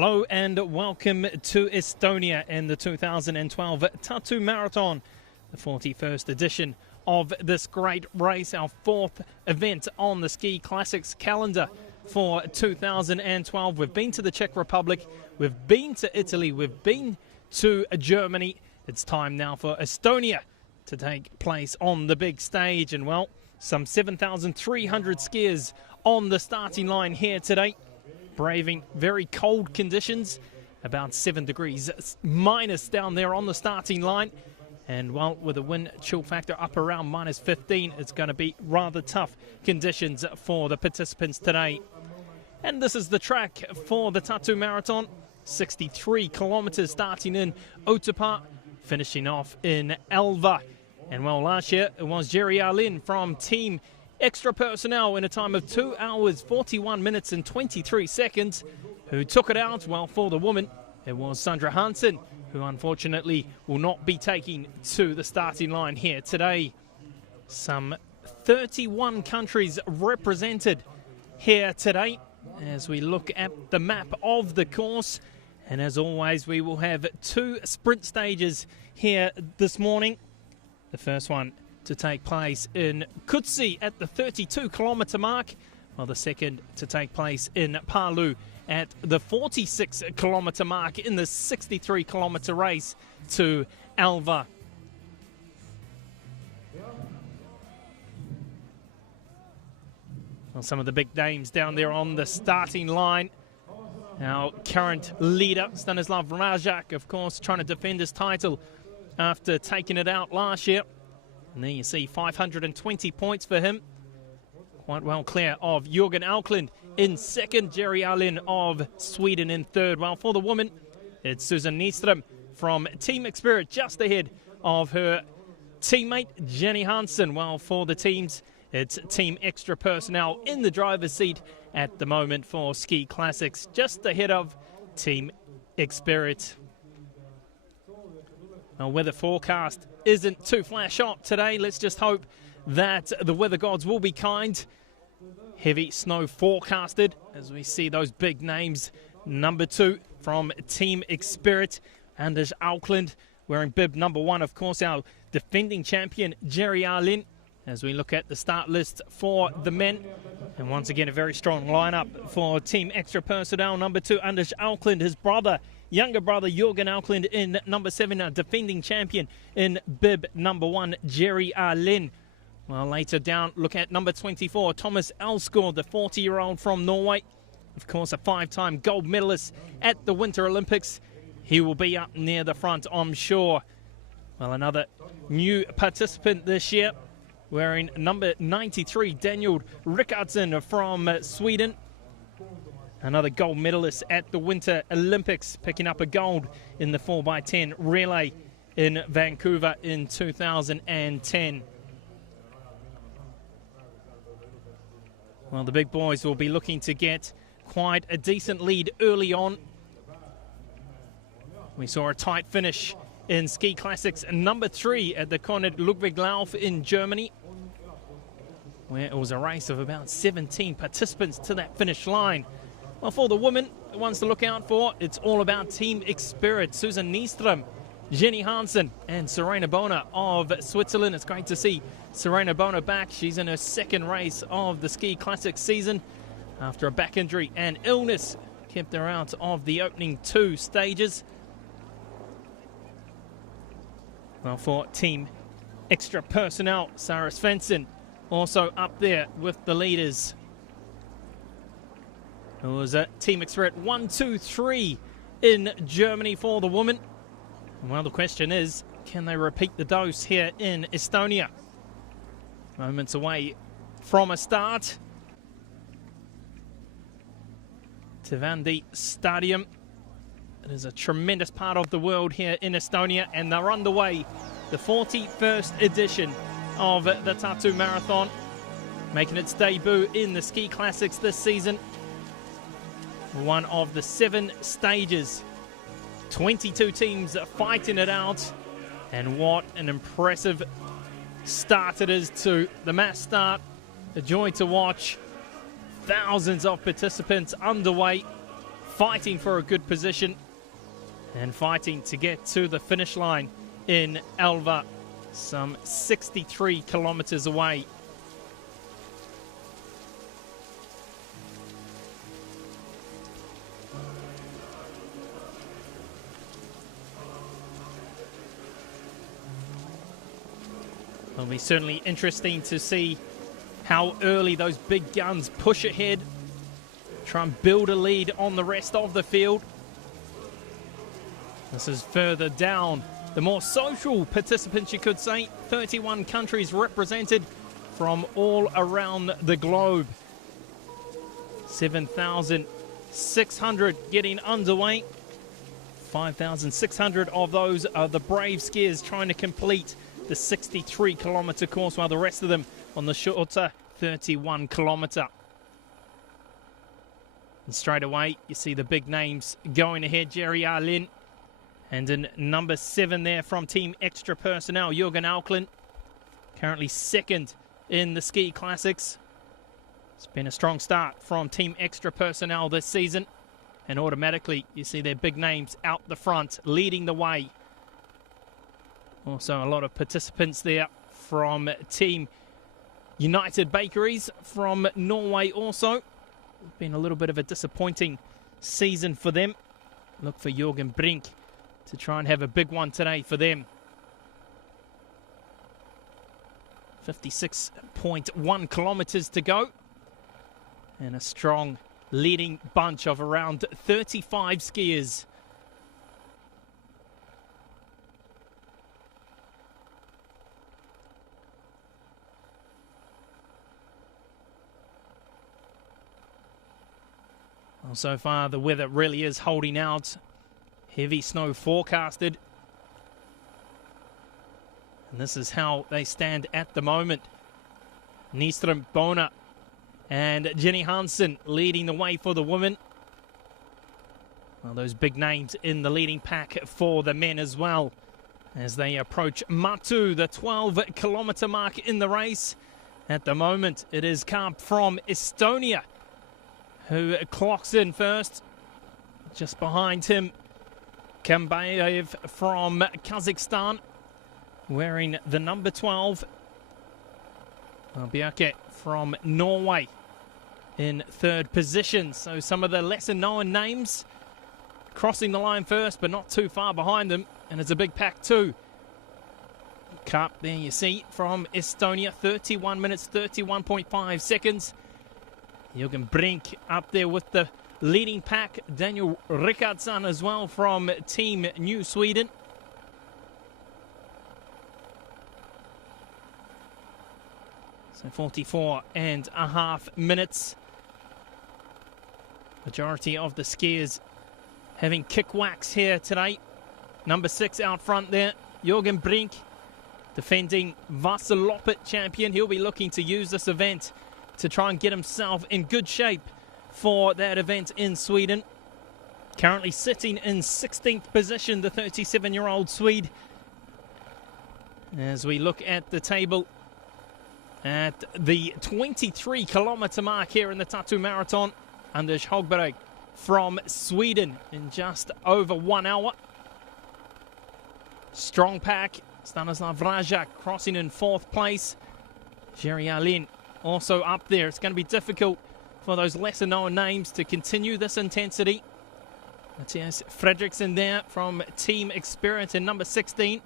Hello and welcome to Estonia and the 2012 Tartu Marathon, the 41st edition of this great race, our fourth event on the Ski Classics calendar for 2012. We've been to the Czech Republic, we've been to Italy, we've been to Germany. It's time now for Estonia to take place on the big stage, and well, some 7,300 skiers on the starting line here today, braving very cold conditions, about 7 degrees minus down there on the starting line. And well, with a wind chill factor up around minus 15, it's going to be rather tough conditions for the participants today. And this is the track for the Tartu Marathon, 63 kilometers starting in Otepää, finishing off in Elva. And well, last year it was Jerry Arlin from Team Extra Personnel in a time of 2 hours, 41 minutes and 23 seconds who took it out. Well, for the woman, it was Sandra Hansen, who unfortunately will not be taking to the starting line here today. Some 31 countries represented here today as we look at the map of the course. And as always, we will have 2 sprint stages here this morning. The first one to take place in Kutsi at the 32-kilometer mark, while the second to take place in Palu at the 46-kilometer mark in the 63-kilometer race to Elva. Well, some of the big names down there on the starting line. Our current leader, Stanislav Rajak, of course, trying to defend his title after taking it out last year. And there you see 520 points for him. Quite well clear of Jürgen Auckland in second, Jerry Allen of Sweden in third. Well, for the woman, it's Susan Nyström from Team Experience just ahead of her teammate Jenny Hansen. Well, for the teams, it's Team Extra Personnel in the driver's seat at the moment for Ski Classics, just ahead of Team Experience. Well, weather forecast isn't too flash up today. Let's just hope that the weather gods will be kind. Heavy snow forecasted as we see those big names. Number 2 from Team Experience, Anders Auckland, wearing bib number 1, of course, our defending champion, Jerry Arlin, as we look at the start list for the men. And once again, a very strong lineup for Team Extra Personnel. Number 2, Anders Auckland, his younger brother Jürgen Auckland in number 7, our defending champion in bib number 1, Jerry Arlin. Well, later down, look at number 24, Thomas Elsgaard, the 40-year-old from Norway. Of course, a 5-time gold medalist at the Winter Olympics. He will be up near the front, I'm sure. Well, another new participant this year, wearing number 93, Daniel Rickardsson from Sweden. Another gold medalist at the Winter Olympics, picking up a gold in the 4x10 relay in Vancouver in 2010. Well, the big boys will be looking to get quite a decent lead early on. We saw a tight finish in Ski Classics number 3 at the Konrad Ludwig Lauf in Germany, where it was a race of about 17 participants to that finish line. Well, for the women, the ones to look out for, it's all about Team Experience. Susan Nyström, Jenny Hansen, and Serena Bona of Switzerland. It's great to see Serena Bona back. She's in her second race of the Ski Classics season after a back injury and illness kept her out of the opening 2 stages. Well, for Team Extra Personnel, Sarah Svensson also up there with the leaders. It was a Team Experience 1, 2, 3 in Germany for the woman. Well, the question is, can they repeat the dose here in Estonia? Moments away from a start. Tivandi Stadium. It is a tremendous part of the world here in Estonia, and they're underway. The 41st edition of the Tartu Marathon, making its debut in the Ski Classics this season. One of the 7 stages. 22 teams fighting it out. And what an impressive start it is to the mass start. A joy to watch. Thousands of participants underway. fighting for a good position and fighting to get to the finish line in Elva, some 63 kilometers away. It'll be certainly interesting to see how early those big guns push ahead, try and build a lead on the rest of the field. This is further down. The more social participants, you could say. 31 countries represented from all around the globe. 7,600 getting underway. 5,600 of those are the brave skiers trying to complete the 63-kilometer course, while the rest of them on the shorter 31-kilometer. And straight away, you see the big names going ahead. Jerry Arlin. And in number 7 there from Team Extra Personnel, Jürgen Auckland, currently second in the Ski Classics. It's been a strong start from Team Extra Personnel this season. And automatically, you see their big names out the front, leading the way. Also, a lot of participants there from Team United Bakeries from Norway also. Been a little bit of a disappointing season for them. Look for Jürgen Brink to try and have a big one today for them. 56.1 kilometers to go. And a strong leading bunch of around 35 skiers. Well, so far the weather really is holding out. Heavy snow forecasted. And this is how they stand at the moment. Nystrom, Bona and Jenny Hansen leading the way for the women. Well, those big names in the leading pack for the men as well, as they approach Tartu, the 12-kilometer mark in the race. At the moment, it is Karp from Estonia who clocks in first. Just behind him, Kambayev from Kazakhstan, wearing the number 12. Bjerke from Norway in third position. So some of the lesser known names crossing the line first, but not too far behind them. And it's a big pack too. Karp there you see from Estonia, 31 minutes, 31.5 seconds. Jürgen Brink up there with the leading pack. Daniel Rickardsson as well from Team New Sweden. So 44.5 minutes. Majority of the skiers having kick wax here today. Number 6 out front there, Jürgen Brink, defending Vasaloppet champion. He'll be looking to use this event to try and get himself in good shape for that event in Sweden. Currently sitting in 16th position, the 37-year-old Swede. As we look at the table at the 23-kilometer mark here in the Tartu Marathon, Anders Hogberg from Sweden in just over 1 hour. Strong pack, Stanislav Rajak crossing in 4th place. Jerry Alin also up there. It's going to be difficult for those lesser known names to continue this intensity. Matthias Fredriksson there from Team Experience in number 16.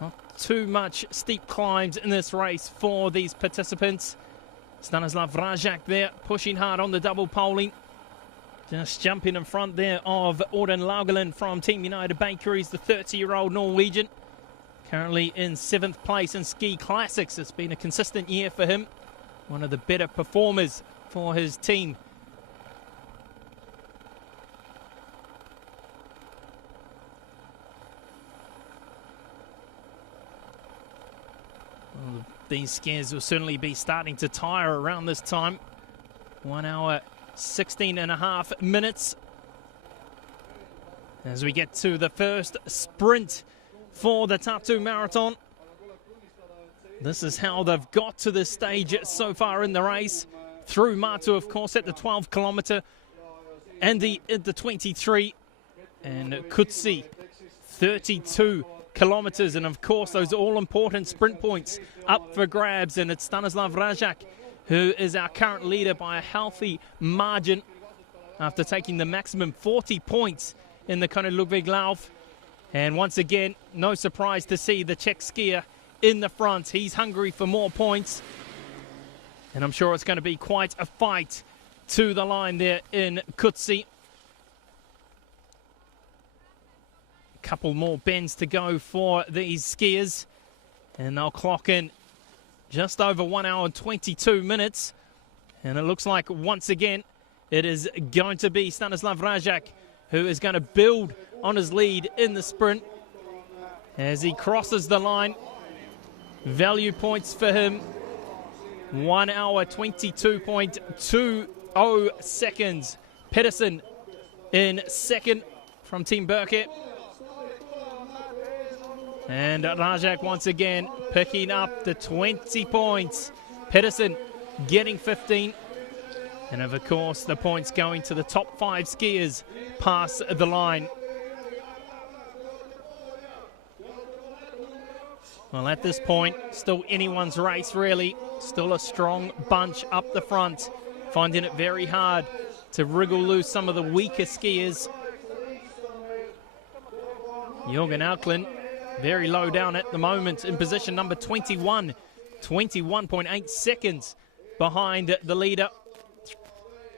Not too much steep climbs in this race for these participants. Stanislav Rajak there pushing hard on the double poling. Just jumping in front there of Auden Laugeland from Team United Bakeries, the 30-year-old Norwegian. Currently in 7th place in Ski Classics. It's been a consistent year for him. One of the better performers for his team. Well, these skiers will certainly be starting to tire around this time. 1 hour, 16.5 minutes. As we get to the first sprint for the Tartu Marathon. This is how they've got to this stage so far in the race. through Tartu, of course, at the 12-kilometre and the 23, and Kutsi 32 kilometres, and of course those all-important sprint points up for grabs, and it's Stanislav Rajak who is our current leader by a healthy margin after taking the maximum 40 points in the König Ludwig Lauf. And once again, no surprise to see the Czech skier in the front. He's hungry for more points, and I'm sure it's going to be quite a fight to the line there in Kutsi. A couple more bends to go for these skiers, and they'll clock in just over 1 hour and 22 minutes. And it looks like once again it is going to be Stanislav Rajak who is going to build on his lead in the sprint as he crosses the line. Value points for him, 1 hour 22.20 seconds. Pedersen in second from Team Burkett. And Rajak once again picking up the 20 points. Pedersen getting 15. And of course the points going to the top 5 skiers past the line. Well, at this point, still anyone's race really. Still a strong bunch up the front, finding it very hard to wriggle loose some of the weaker skiers. Jürgen Auckland very low down at the moment in position number 21, 21.8 seconds behind the leader.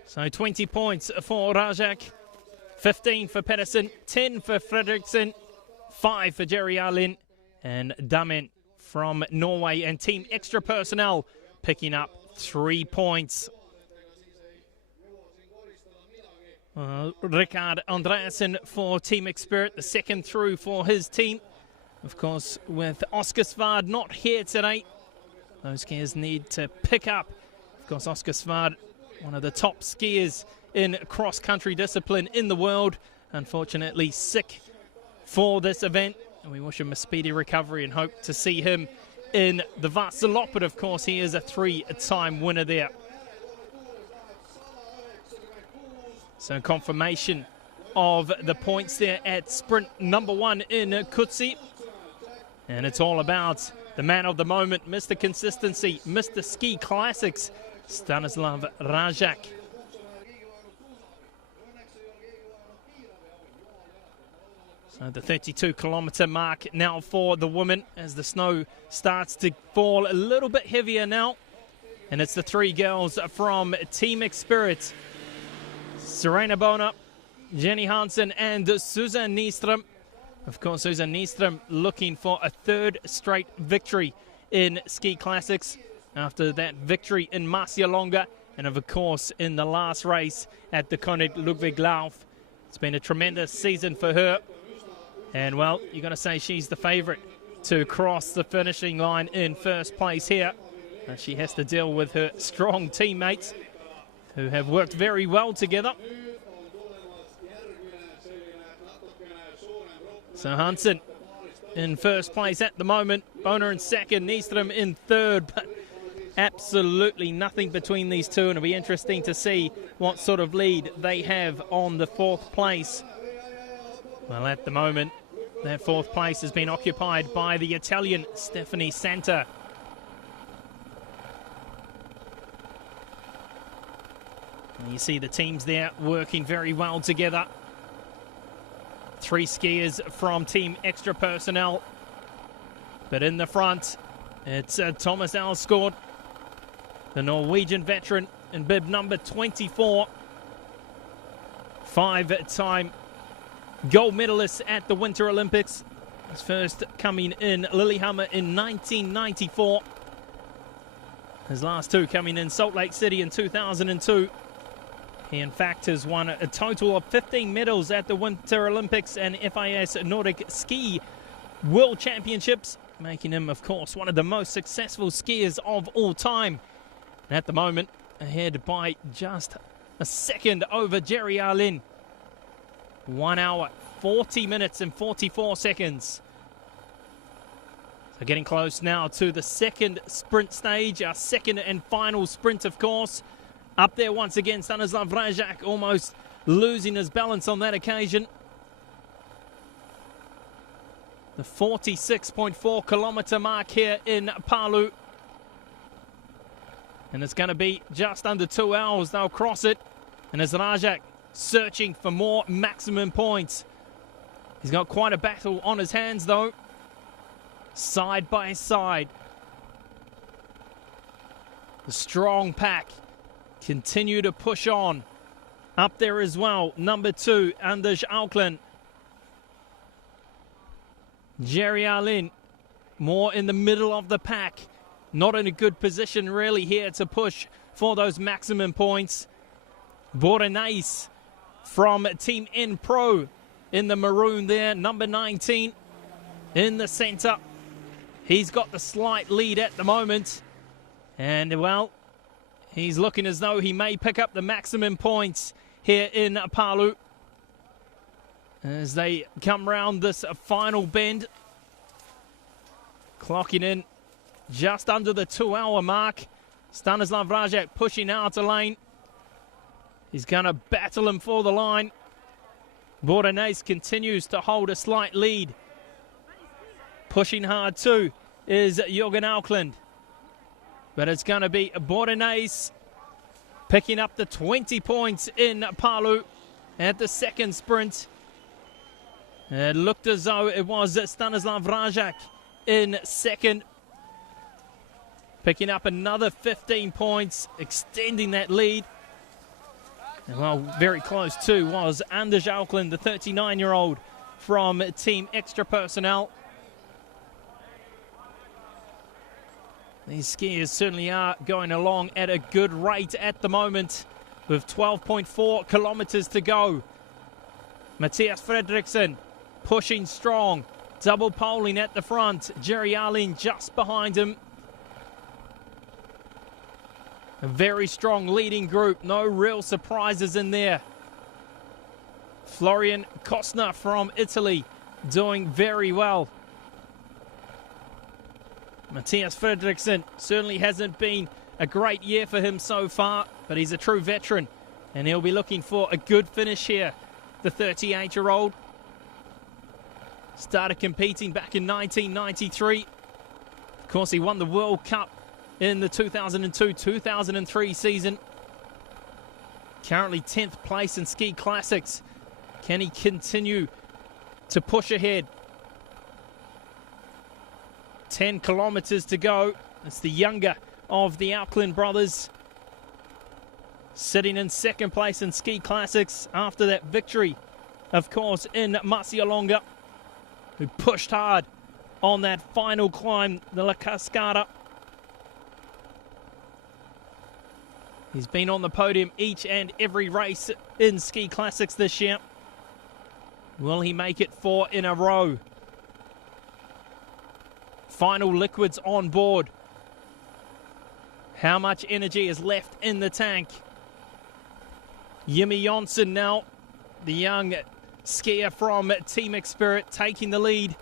So 20 points for Rajak, 15 for Pedersen, 10 for Fredriksen, 5 for Jerry Arlin, and Damen from Norway and Team Extra Personnel picking up 3 points. Rikard Andreasen for Team Xspirit, the second through for his team. Of course, with Oscar Svard not here today, those skiers need to pick up. Of course, Oscar Svard, one of the top skiers in cross-country discipline in the world, unfortunately sick for this event. And we wish him a speedy recovery and hope to see him in the Vasaloppet. Of course, he is a 3-time winner there. So confirmation of the points there at sprint number 1 in Kutsi. And it's all about the man of the moment, Mr. Consistency, Mr. Ski Classics, Stanislav Rajak. So the 32-kilometre mark now for the women as the snow starts to fall a little bit heavier now. And it's the 3 girls from Team Xspirit, Serena Bona, Jenny Hansen and Susan Nyström. Of course, Susan Nyström looking for a 3rd straight victory in Ski Classics after that victory in Marcialonga and of course in the last race at the König Ludwig Lauf. It's been a tremendous season for her. And well, you're going to say she's the favourite to cross the finishing line in first place here. She has to deal with her strong teammates who have worked very well together. So Hansen in first place at the moment, Bona in second, Nyström in third, but absolutely nothing between these two, and it'll be interesting to see what sort of lead they have on the 4th place. Well, at the moment, that 4th place has been occupied by the Italian Stephanie Santa. And you see the teams there working very well together. 3 skiers from Team Extra Personnel. But in the front, it's Thomas Alsgaard, the Norwegian veteran in bib number 24. 5-time gold medalist at the Winter Olympics. His first coming in Lillehammer in 1994. His last 2 coming in Salt Lake City in 2002. He, in fact, has won a total of 15 medals at the Winter Olympics and FIS Nordic Ski World Championships, making him, of course, one of the most successful skiers of all time. And at the moment, ahead by just a second over Jerry Arlin. 1 hour, 40 minutes and 44 seconds. So getting close now to the second sprint stage, our second and final sprint, of course. Up there once again, Stanislav Rajak almost losing his balance on that occasion. The 46.4 kilometre mark here in Palu. And it's going to be just under 2 hours. They'll cross it. And as Rajak searching for more maximum points. He's got quite a battle on his hands though. Side by side. The strong pack continue to push on. Up there as well, number 2, Anders Auckland. Jerry Arlin, more in the middle of the pack. Not in a good position really here to push for those maximum points. Borenais from Team N Pro in the maroon there, number 19 in the center. He's got the slight lead at the moment. And, well, he's looking as though he may pick up the maximum points here in Palu as they come round this final bend. Clocking in just under the 2 hour mark. Stanislav Rajak pushing out a lane. He's going to battle him for the line. Borenais continues to hold a slight lead. Pushing hard too is Jürgen Auckland. But it's going to be Borenais picking up the 20 points in Palu at the second sprint. It looked as though it was Stanislav Rajak in second. Picking up another 15 points, extending that lead. And well, very close too was Anders Auckland, the 39-year-old from Team Extra Personnel. These skiers certainly are going along at a good rate at the moment with 12.4 kilometers to go. Matthias Fredriksson pushing strong, double poling at the front. Jerry Arlin just behind him. A very strong leading group, no real surprises in there. Florian Costner from Italy doing very well. Matthias Fredriksson certainly hasn't been a great year for him so far, but he's a true veteran and he'll be looking for a good finish here. The 38-year-old started competing back in 1993. Of course, he won the World Cup in the 2002-2003 season. Currently 10th place in ski classics. Can he continue to push ahead? 10 kilometers to go. It's the younger of the Auckland brothers, sitting in second place in ski classics after that victory, of course, in Masialonga, who pushed hard on that final climb, the La Cascada. He's been on the podium each and every race in ski classics this year. Will he make it 4 in a row? Final liquids on board. How much energy is left in the tank? Jimmy Jonsson now, the young skier from Team Spirit, taking the lead.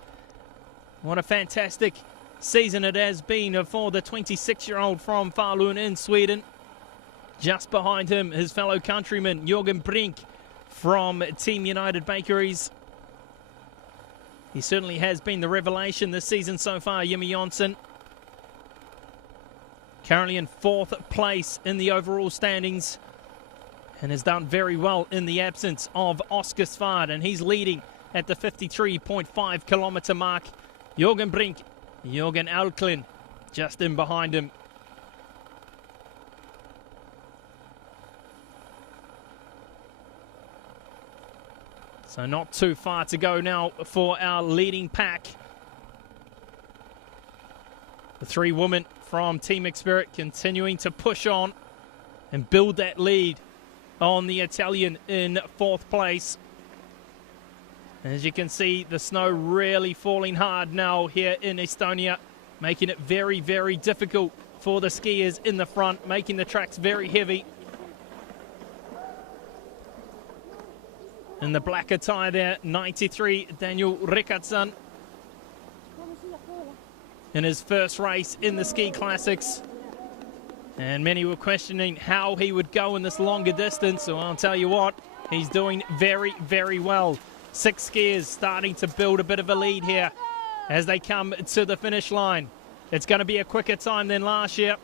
What a fantastic season it has been for the 26-year-old from Falun in Sweden. Just behind him, his fellow countryman, Jürgen Brink from Team United Bakeries. He certainly has been the revelation this season so far, Jimmy Jonsson. Currently in 4th place in the overall standings and has done very well in the absence of Oscar Svard, and he's leading at the 53.5 kilometer mark. Jürgen Brink, Jürgen Auckland just in behind him. So not too far to go now for our leading pack. The 3 women from Team Spirit continuing to push on and build that lead on the Italian in 4th place. As you can see, the snow really falling hard now here in Estonia, making it very, very difficult for the skiers in the front, making the tracks very heavy. In the black attire there, 93, Daniel Rickardsson. In his first race in the ski classics. And many were questioning how he would go in this longer distance. So I'll tell you what, he's doing very, very well. 6 skiers starting to build a bit of a lead here as they come to the finish line. It's going to be a quicker time than last year.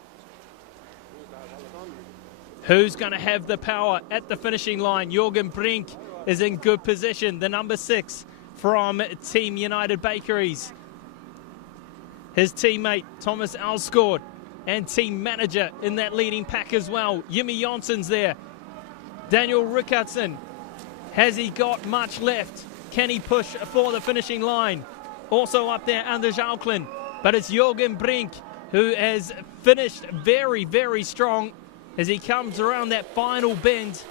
Who's going to have the power at the finishing line? Jürgen Brink is in good position. The number 6 from Team United Bakeries. His teammate Thomas Alsgaard and team manager in that leading pack as well. Jimmy Jonsson's there. Daniel Rickardsson. Has he got much left? Can he push for the finishing line? Also up there, Anders Auckland. But it's Jürgen Brink who has finished very, very strong as he comes around that final bend.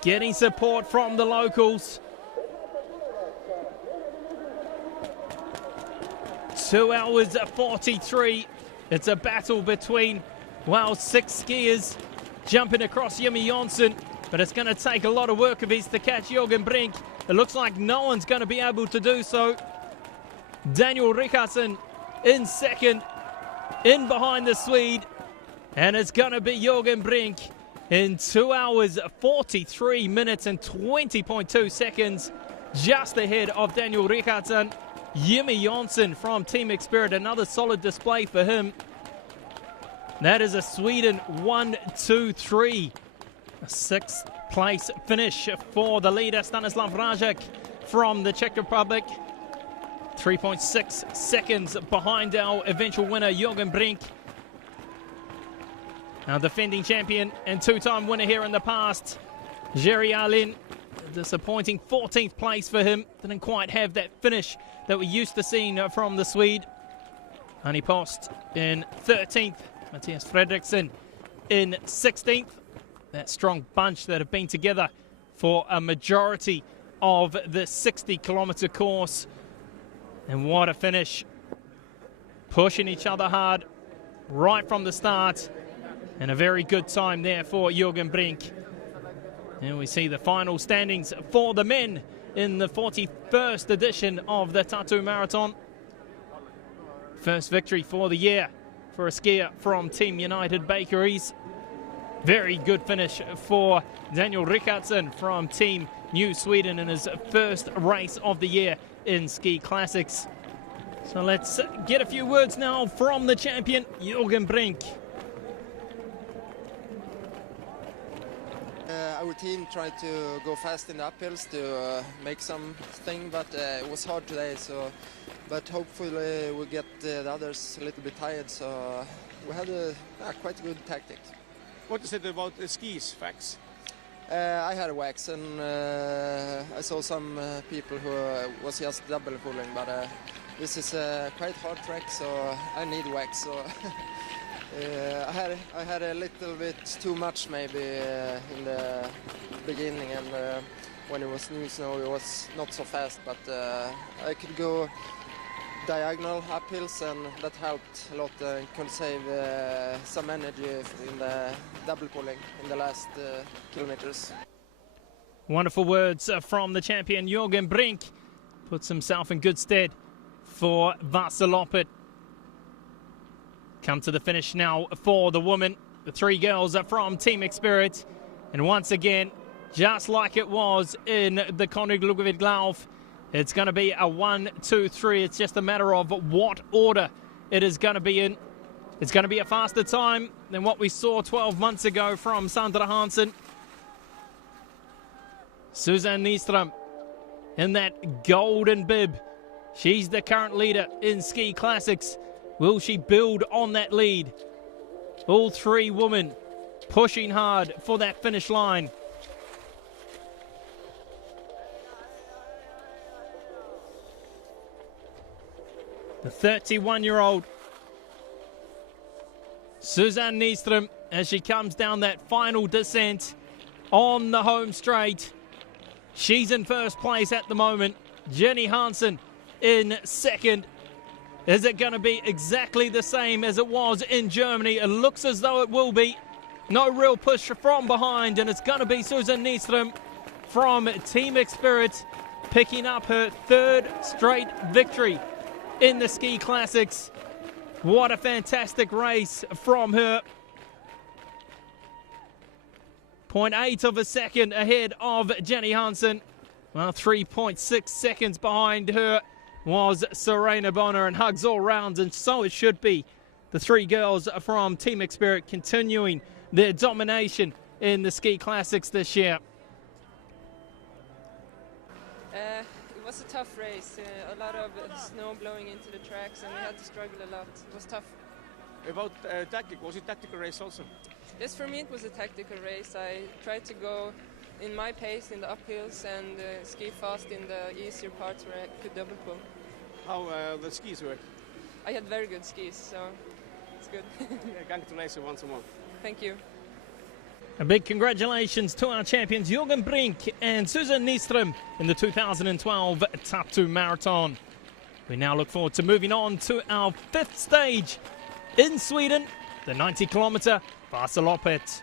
Getting support from the locals. 2 hours 43. It's a battle between, well, 6 skiers jumping across Jimmy Jonsson. But it's going to take a lot of work of his to catch Jürgen Brink. It looks like no one's going to be able to do so. Daniel Rickardsson in second, in behind the Swede. And it's going to be Jürgen Brink in 2 hours 43 minutes and 20.2 seconds. Just ahead of Daniel Rickardsson. Jimmy Jonsson from Team Spirit, another solid display for him. That is a Sweden 1-2-3. A 6th place finish for the leader, Stanislav Rajek from the Czech Republic. 3.6 seconds behind our eventual winner, Jürgen Brink. Our defending champion and 2-time winner here in the past, Jerry Alin. Disappointing 14th place for him. Didn't quite have that finish that we're used to seeing from the Swede. Honey Post in 13th. Matthias Fredriksson in 16th. That strong bunch that have been together for a majority of the 60-kilometer course. And what a finish. Pushing each other hard right from the start. And a very good time there for Jürgen Brink. And we see the final standings for the men in the 41st edition of the Tartu Marathon. First victory for the year for a skier from Team United Bakeries. Very good finish for Daniel Rickardsson from Team New Sweden in his first race of the year in Ski Classics. So let's get a few words now from the champion, Jürgen Brink. Our team tried to go fast in the uphills to make something, but it was hard today. But hopefully we'll get the others a little bit tired. So we had a quite good tactic. What is it about the skis, Fax? I had a wax, and I saw some people who was just double pulling. But this is a quite hard track, so I need wax. So. I had a little bit too much maybe in the beginning, and when it was new snow it was not so fast, but I could go diagonal uphills, and that helped a lot and could save some energy in the double pulling in the last kilometers. Wonderful words from the champion Jürgen Brink. Puts himself in good stead for Vasaloppet. Come to the finish now for the women. The 3 girls are from Team Spirit. And once again, just like it was in the Konrad Ludwig Lauf, it's going to be a 1-2-3. It's just a matter of what order it is going to be in. It's going to be a faster time than what we saw 12 months ago from Sandra Hansen. Susanne Nyström in that golden bib. She's the current leader in Ski Classics. Will she build on that lead? All 3 women pushing hard for that finish line. The 31-year-old Susanne Nyström as she comes down that final descent on the home straight. She's in first place at the moment. Jenny Hansen in second. Is it going to be exactly the same as it was in Germany? It looks as though it will be. No real push from behind, and it's going to be Susanne Nyström from Team Spirit picking up her 3rd straight victory in the ski classics. What a fantastic race from her. 0.8 of a second ahead of Jenny Hansen. Well, 3.6 seconds behind her was Serena Bonner, and hugs all round, and so it should be. The three girls from Team Xperit continuing their domination in the ski classics this year. It was a tough race, a lot of snow blowing into the tracks, and we had to struggle a lot. It was tough. About tactic, was it tactical race also? Yes, for me it was a tactical race. I tried to go in my pace in the uphills and ski fast in the easier parts where I could double pull. How the skis work? I had very good skis, so it's good. Congratulations once more. Thank you. A big congratulations to our champions Jürgen Brink and Susan Nyström in the 2012 Tartu Marathon. We now look forward to moving on to our fifth stage in Sweden, the 90-kilometer Vasaloppet.